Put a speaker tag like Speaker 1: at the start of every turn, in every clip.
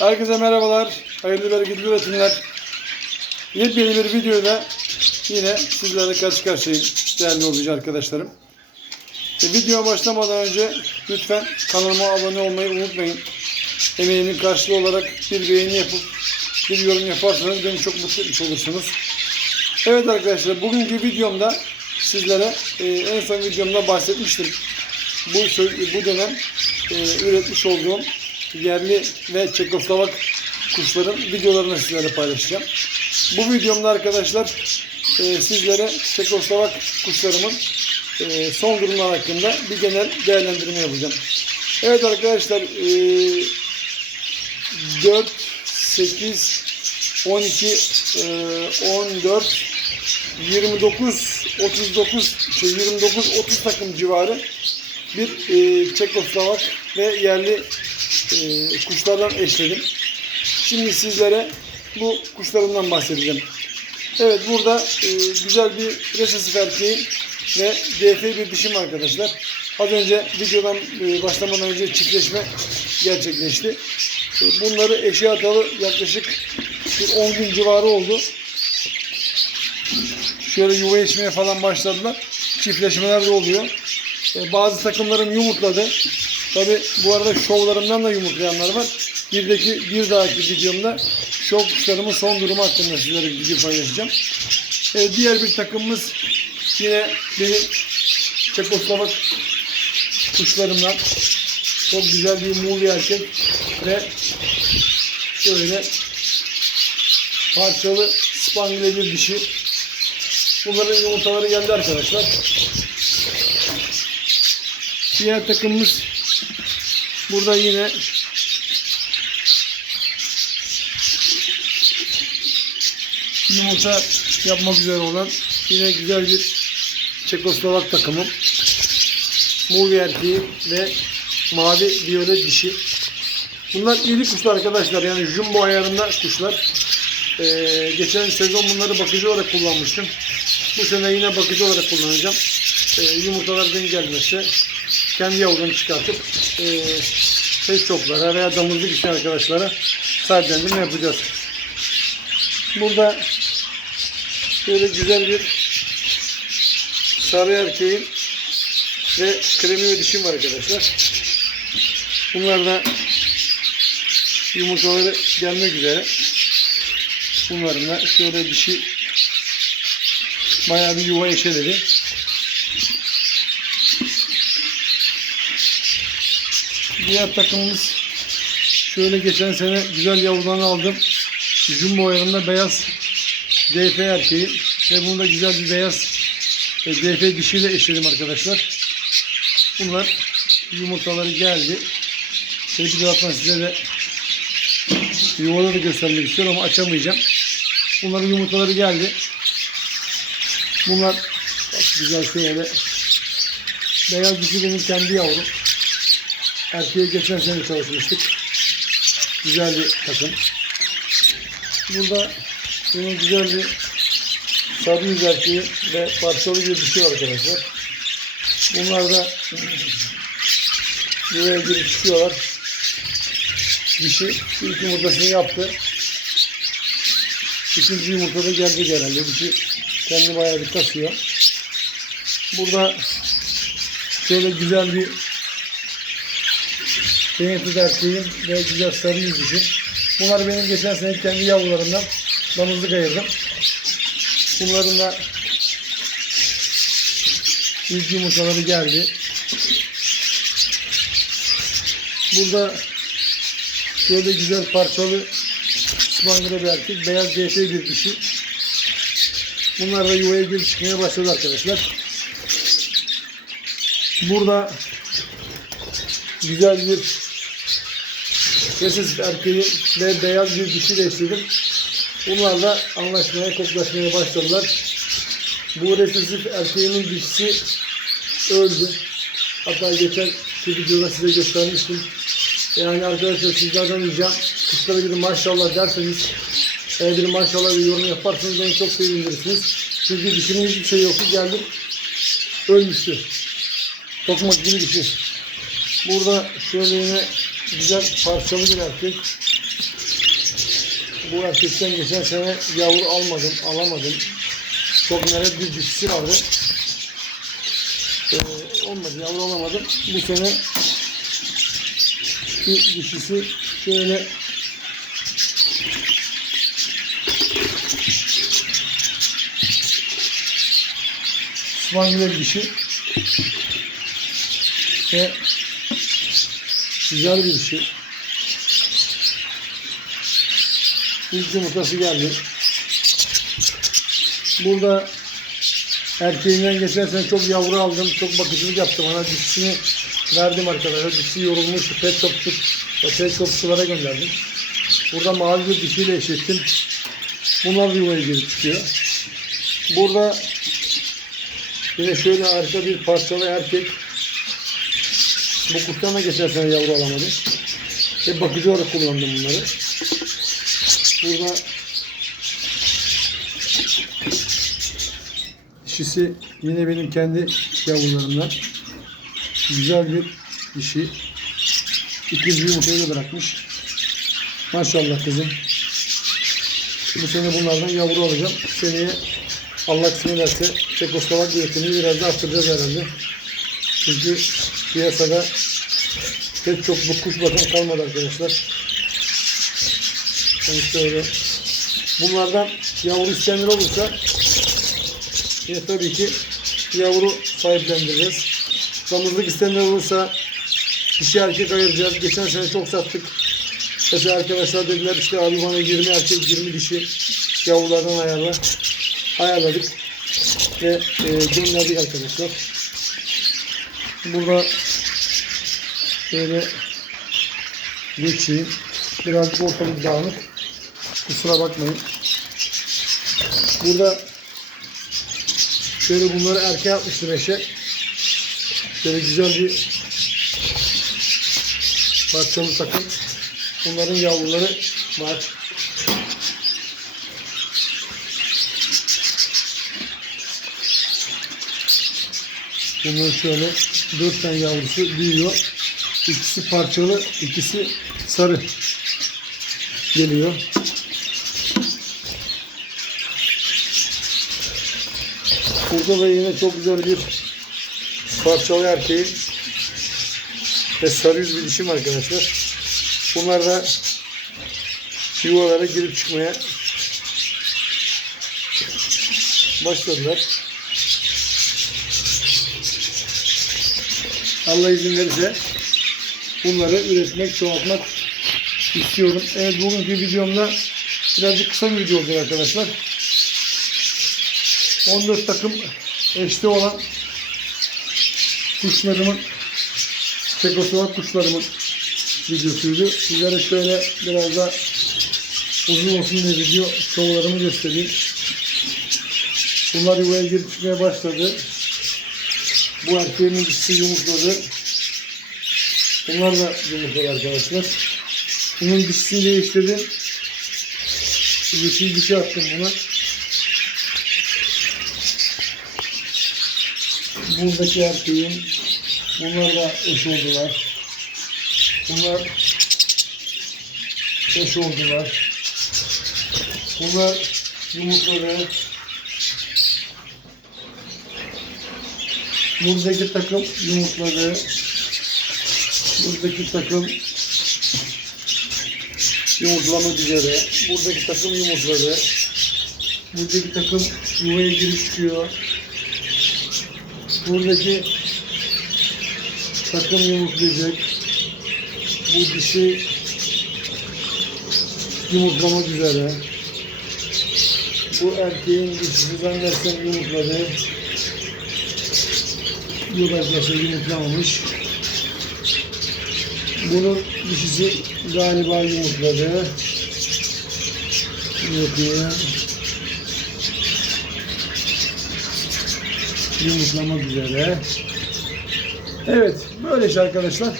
Speaker 1: Herkese merhabalar. Hayırlı bereketli üretimler. Yepyeni bir videoyla yine sizlerle karşı karşıyayım değerli olucu arkadaşlarım. E, videoya başlamadan önce lütfen kanalıma abone olmayı unutmayın. Emeğimin karşılığı olarak bir beğeni yapıp bir yorum yaparsanız beni çok mutlu etmiş olursunuz. Evet arkadaşlar bugünkü videomda sizlere e, en son videomda bahsetmiştim. Bu bu dönem e, üretmiş olduğum yerli ve Çekoslovak kuşların videolarını sizlerle paylaşacağım. Bu videomda arkadaşlar e, sizlere Çekoslovak kuşlarımın e, son durumlar hakkında bir genel değerlendirme yapacağım. Evet arkadaşlar e, 4, 8, 12, e, 14, 29, 39, şey 29, 30 takım civarı bir e, Çekoslovak ve yerli e, kuşlardan eşledim. Şimdi sizlere bu kuşlarımdan bahsedeceğim. Evet burada e, güzel bir resesif erkeğim ve DF bir dişim arkadaşlar. Az önce videodan e, başlamadan önce çiftleşme gerçekleşti. E, bunları eşe atalı yaklaşık bir 10 gün civarı oldu. Şöyle yuva içmeye falan başladılar. Çiftleşmeler de oluyor. E, bazı takımlarım yumurtladı. Tabi bu arada şovlarımdan da yumurtlayanlar var. Birdeki bir dahaki videomda şov kuşlarımın son durumu hakkında sizlere video paylaşacağım. E, diğer bir takımımız yine benim Çekoslovak kuşlarımdan çok güzel bir muğlu erkek ve şöyle parçalı spangle bir dişi. Bunların yumurtaları geldi arkadaşlar. Diğer takımımız burada yine yumurta yapmak üzere olan yine güzel bir Çekoslovak takımım. Muğli erkeği ve mavi violet dişi. Bunlar iri kuşlar arkadaşlar. Yani jumbo ayarında kuşlar. Ee, geçen sezon bunları bakıcı olarak kullanmıştım. Bu sene yine bakıcı olarak kullanacağım. Ee, yumurtalar denk gelmezse kendi yavrularını çıkartıp e, pek çoklara veya damızlık için arkadaşlara sahiplendirme yapacağız. Burada şöyle güzel bir sarı erkeğim ve kremi ve dişim var arkadaşlar. Bunlar da yumurtaları gelmek üzere. Bunların da şöyle dişi bayağı bir yuva eşeledi. Diğer takımımız şöyle geçen sene güzel yavrularını aldım. Jumbo ayarında beyaz DF erkeği ve bunu da güzel bir beyaz e, DF dişiyle eşledim arkadaşlar. Bunlar yumurtaları geldi. Bir taraftan size de yuvaları göstermek istiyorum ama açamayacağım. Bunların yumurtaları geldi. Bunlar güzel şöyle beyaz dişi benim kendi yavrum. Erkeğe geçen sene çalışmıştık. Güzel bir takım. Burada bunun güzel bir sarı yüz erkeği ve parçalı bir dişi var arkadaşlar. Bunlar da buraya girip çıkıyorlar. Dişi ilk yumurtasını yaptı. İkinci yumurta da geldi herhalde. Dişi kendi bayağı bir kasıyor. Burada şöyle güzel bir Benetit erkeğim ve güzel sarı yüz dişi. Bunlar benim geçen sene kendi yavrularımdan damızlık ayırdım. Bunların da ilk yumurtaları geldi. Burada şöyle güzel parçalı Spangre bir erkek, beyaz DF bir dişi. Bunlar da yuvaya girip çıkmaya başladı arkadaşlar. Burada güzel bir Resesif erkeği ve beyaz bir dişi de istedim. Bunlar da anlaşmaya, koklaşmaya başladılar. Bu resesif erkeğimin dişisi öldü. Hatta geçen bir videoda size göstermiştim. Yani arkadaşlar sizlerden ricam kuşlara bir maşallah derseniz eğer bir maşallah bir yorum yaparsanız beni çok sevindirirsiniz. Çünkü dişimin hiçbir şey yoktu. Geldim ölmüştü. Tokmak gibi dişi. Burada şöyle yine güzel parçalı bir erkek. bu erkekten geçen sene yavru almadım, alamadım. Çok merak bir dişisi vardı. Ee, olmadı, yavru alamadım. Bu sene bir dişisi şöyle Spangler dişi ve güzel bir dişi. İlk yumurtası geldi. Burada erkeğinden geçen sene çok yavru aldım. Çok bakıcılık yaptım. Ona dişisini verdim arkadaşlar. Dişisi yorulmuş. Pet shopçuk ve pet shopçulara gönderdim. Burada mavi bir dişiyle eşittim. Bunlar yuvaya girip çıkıyor. Burada yine şöyle harika bir parçalı erkek. Bu kuştan da geçen sene yavru alamadı. Ve bakıcı olarak kullandım bunları. Burada dişisi yine benim kendi yavrularımdan. Güzel bir dişi. İkinci yumurtayı da bırakmış. Maşallah kızım. Bu sene bunlardan yavru alacağım. Seneye Allah kısmet ederse Çekoslovak üretimini biraz da arttıracağız herhalde. Çünkü piyasada pek çok bu kuş bakan kalmadı arkadaşlar. Yani şöyle bunlardan yavru isteyenler olursa yine tabii ki yavru sahiplendireceğiz. Damızlık isteyenler olursa dişi erkek ayıracağız. Geçen sene çok sattık. Mesela arkadaşlar dediler işte abi bana 20 erkek 20 dişi yavrulardan ayarla. Ayarladık ve e, gönderdik arkadaşlar. Burada şöyle geçeyim. Birazcık ortalık dağınık. Kusura bakmayın. Burada şöyle bunları erkeğe atmıştım eşe. Şöyle güzel bir parçalı takım. Bunların yavruları var. Bunların şöyle dört tane yavrusu büyüyor. İkisi parçalı, ikisi sarı geliyor. Burada da yine çok güzel bir parçalı erkeği ve sarı yüz bir dişim arkadaşlar. Bunlar da yuvalara girip çıkmaya başladılar. Allah izin verirse bunları üretmek, çoğaltmak istiyorum. Evet bugünkü videomda birazcık kısa bir video olacak arkadaşlar. 14 takım eşli olan kuşlarımın Çekoslovak kuşlarımın videosuydu. Sizlere şöyle biraz da uzun olsun diye video şovlarımı göstereyim. Bunlar yuvaya girip çıkmaya başladı. Bu erkeğimin dişisi yumurtladı. Bunlar da yumurtladı arkadaşlar. Bunun dişisini değiştirdim. Yeşil dişi attım buna. Buradaki erkeğin bunlar da eş oldular. Bunlar eş oldular. Bunlar yumurtladı. Buradaki takım yumurtladı. Buradaki takım yumurtlamak üzere. Buradaki takım yumurtladı. Buradaki takım yuvaya girip çıkıyor. Buradaki takım yumurtlayacak. Bu dişi yumurtlamak üzere. Bu erkeğin dişisi zannedersem yumurtladı. Da arkadaşlar yumurtlamamış. Bunun dişisi galiba yumurtladı. Bakayım. Yumurtlamak üzere. Evet, böyle işte arkadaşlar.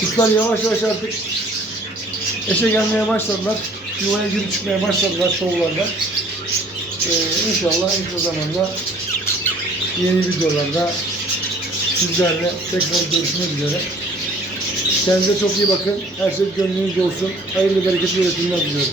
Speaker 1: Kuşlar yavaş yavaş artık eşe gelmeye başladılar. Yuvaya girip çıkmaya başladılar şovlarda. Ee, inşallah en kısa zamanda yeni videolarda sizlerle tekrar görüşmek üzere. Kendinize çok iyi bakın. Her şey gönlünüzce olsun. Hayırlı bereketli üretimler diliyorum.